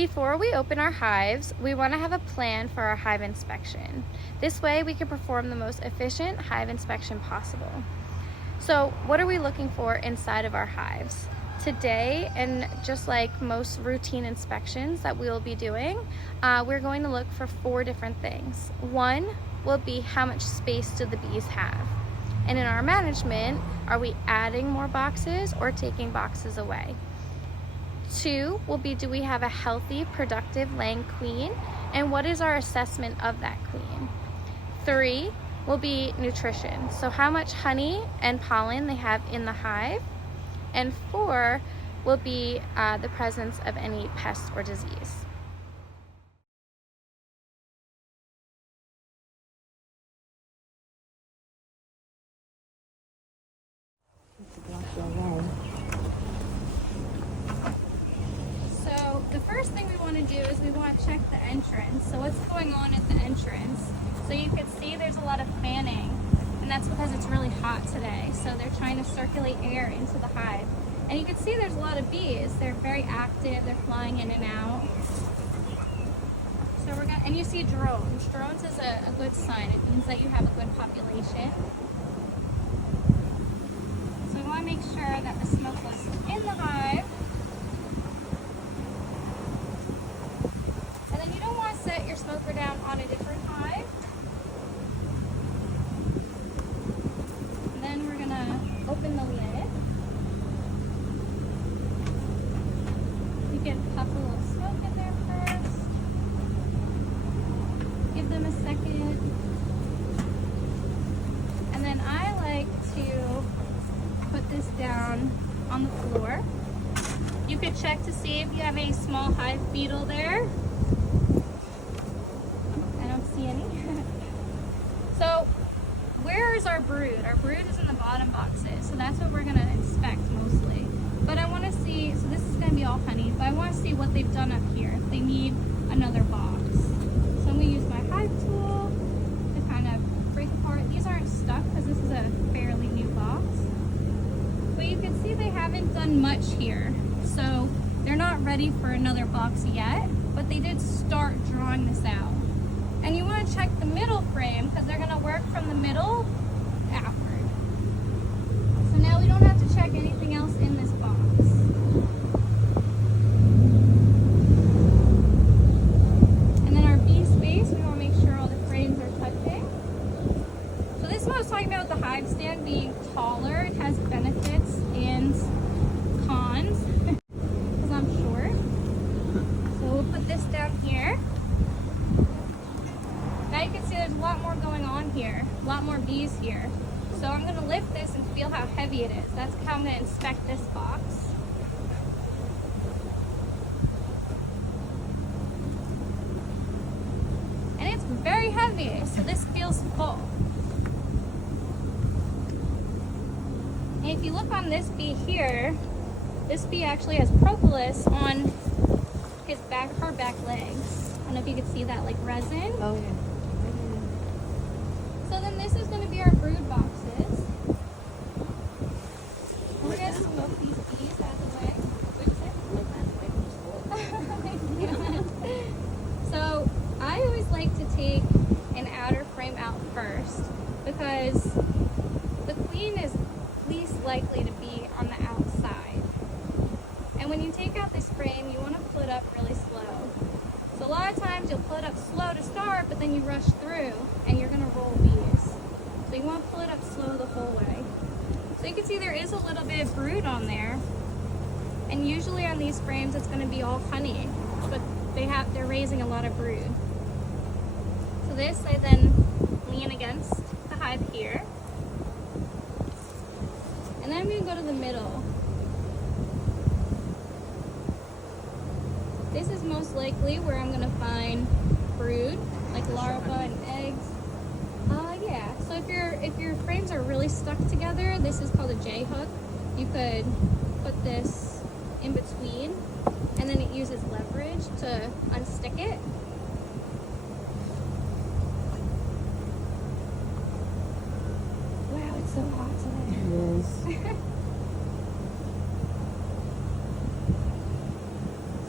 Before we open our hives, we want to have a plan for our hive inspection. This way we can perform the most efficient hive inspection possible. So what are we looking for inside of our hives? Today, and just like most routine inspections that we will be doing, we're going to look for 4 different things. One will be how much space do the bees have? And in our management, are we adding more boxes or taking boxes away? 2 will be, do we have a healthy, productive laying queen? And what is our assessment of that queen? 3 will be nutrition. So how much honey and pollen they have in the hive. And 4 will be the presence of any pest or disease. So the first thing we want to do is we want to check the entrance. So what's going on at the entrance? So you can see there's a lot of fanning, and that's because it's really hot today. So they're trying to circulate air into the hive. And you can see there's a lot of bees. They're very active, they're flying in and out. So and you see drones. Drones is a good sign. It means that you have a good population. So we want to make sure that the smoke goes in the hive. And then you don't want to set your smoker down on a different hive. And then we're going to open the lid. You can puff a little smoke in there first. Give them a second. And then I like to put this down on the floor. You could check to see if you have a small hive beetle there. I don't see any. So where is our brood? Our brood is in the bottom boxes, so that's what we're going to inspect mostly. But I want to see, so this is going to be all honey, but I want to see what they've done up here, if they need another box. So I'm going to use my hive tool to kind of break apart. These aren't stuck because this is a fairly new box. But you can see they haven't done much here. So they're not ready for another box yet, but they did start drawing this out. And you want to check the middle frame because they're going to work from the middle outward. So now we don't have to check anything else in this box. And then our bee space, we want to make sure all the frames are touching. So this is what I was talking about with the hive stand being taller. It has benefits and cons because I'm short. So we'll put this down here. Now you can see there's a lot more going on here, a lot more bees here. So I'm going to lift this and feel how heavy it is. That's how I'm going to inspect this box. And it's very heavy, so this feels full. And if you look on this bee here, this bee actually has propolis on her back legs. I don't know if you can see that, like resin. Oh yeah. So then this is going to be our brood boxes. We're going to smoke these bees out of the way. So I always like to take an outer frame out first because the queen is least likely to be on the outside. And when you take out this frame, you want to pull it up really slow. So a lot of times you'll pull it up slow to start, but then you rush through and you're going to roll bees. So you want to pull it up slow the whole way. So you can see there is a little bit of brood on there. And usually on these frames it's going to be all honey, but they're raising a lot of brood. So this I then lean against the hive here. And then I'm going to go to the middle. This is most likely where I'm going to find brood, like larvae and eggs. Yeah, so if your frames are really stuck together, this is called a J-hook. You could put this in between, and then it uses leverage to unstick it. Wow, it's so hot today. It is.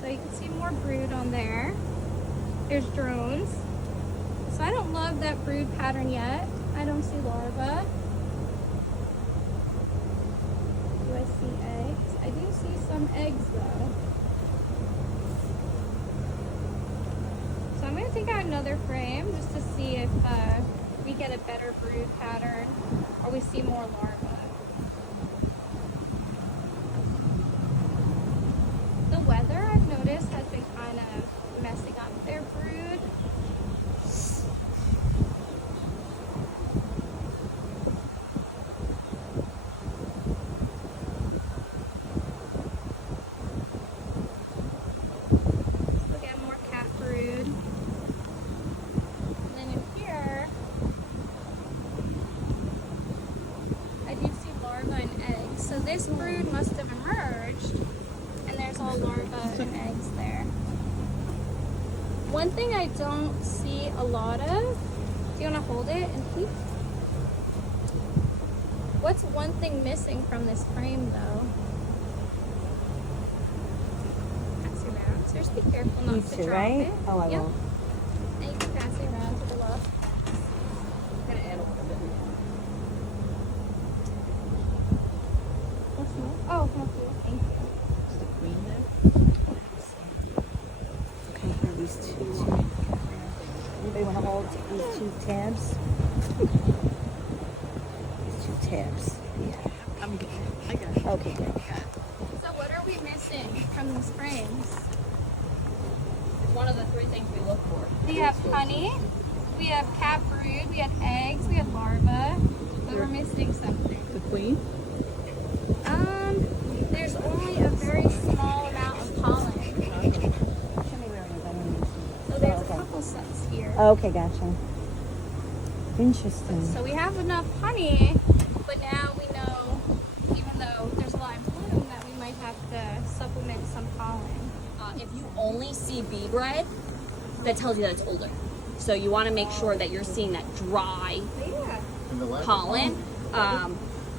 So you can see more more brood on there. There's drones. So I don't love that brood pattern yet. I don't see larvae. Do I see eggs? I do see some eggs though. So I'm going to take out another frame just to see if we get a better brood pattern or we see more larvae. The weather, I've noticed, has been kind of messing up their brood. Look at more cat brood. And then in here, I do see larvae and eggs. So this brood must have emerged, and there's all larvae and eggs there. One thing I don't see a lot of, do you want to hold it and peek? What's one thing missing from this frame though? Pass it around. So just be careful not to drop right? it. Oh, I Yep. won't. And you can pass it around to the left. Gonna add a little bit. That's nice. Oh, thank you. Thank you. Is the queen there? Okay, here are these two. Anybody want to hold these two tabs? These two tabs. Yeah. I'm good. I got it. Okay, good. So what are we missing from these frames? It's one of the three things we look for. We have honey, we have cat brood, we have eggs, we have larvae, but we're missing something. The queen? There's only a very small amount of pollen. Show me where it is. I don't even see So there's okay. a couple sets here. it. Okay, gotcha. Interesting. So we have enough honey, but now we know, even though there's a lot in bloom, that we might have to supplement some pollen. If you only see bee bread, that tells you that it's older. So you want to make sure that you're seeing that dry Yeah. pollen,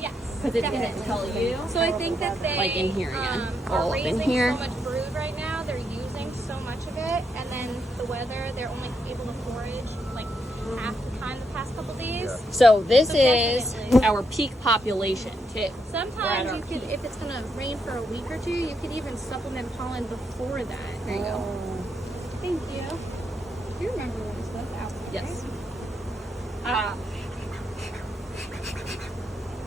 Yes. because it's definitely. going to tell you. So I think that they Like in here again. are All up in raising here. so much brood right now. They're using so much of it, and then the weather, they're only able to forage like half the time the past couple days. So this So is definitely. our peak population too. Sometimes Right you could, if it's gonna rain for a week or two, you could even supplement pollen before that. There you go. Thank you. You remember what this was out there? Yes.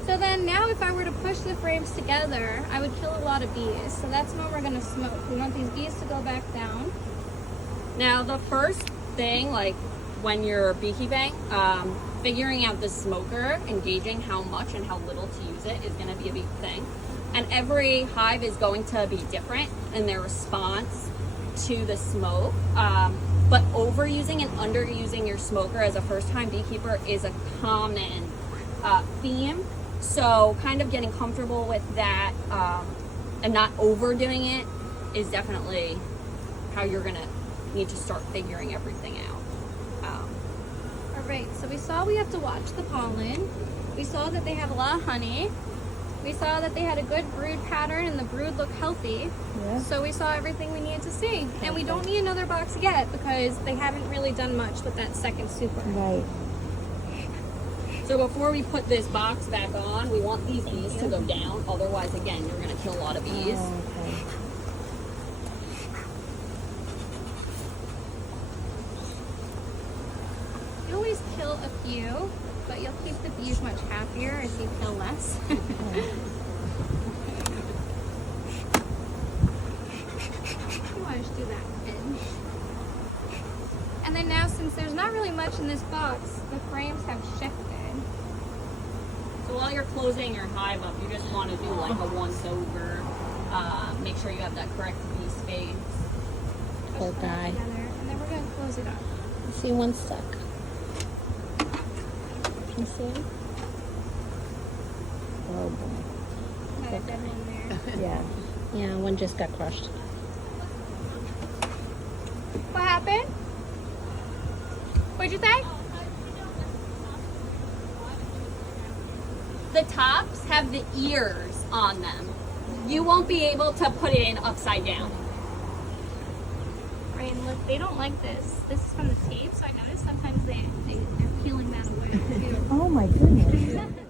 So then now if I were to push the frames together, I would kill a lot of bees. So that's when we're gonna smoke. We want these bees to go back down. Now the first thing, like when you're beekeeping, figuring out the smoker, engaging how much and how little to use it is going to be a big thing. And every hive is going to be different in their response to the smoke. But overusing and underusing your smoker as a first-time beekeeper is a common theme. So kind of getting comfortable with that and not overdoing it is definitely how you're going to need to start figuring everything out. All right, so we saw we have to watch the pollen. We saw that they have a lot of honey. We saw that they had a good brood pattern and the brood looked healthy. Yeah. So we saw everything we needed to see. And we don't need another box yet because they haven't really done much with that second super. Right. So before we put this box back on, we want these bees to go down. Otherwise, again, you're going to kill a lot of bees. Oh, okay. You always kill a few, but you'll keep the bees much happier if you kill less. You want to just do that pinch. And then now, since there's not really much in this box, the frames have shifted. So while you're closing your hive up, you just want to do like a once over. Make sure you have that correct bee space. Poor Push that guy. together, and then we're going to close it up. I see one stuck. Can you see him? Oh boy. Got a dead one there. Yeah. Yeah, one just got crushed. What happened? What'd you say? The tops have the ears on them. You won't be able to put it in upside down. look, they don't like this. This is from the tape, so I noticed sometimes they're peeling that away too. Oh my goodness.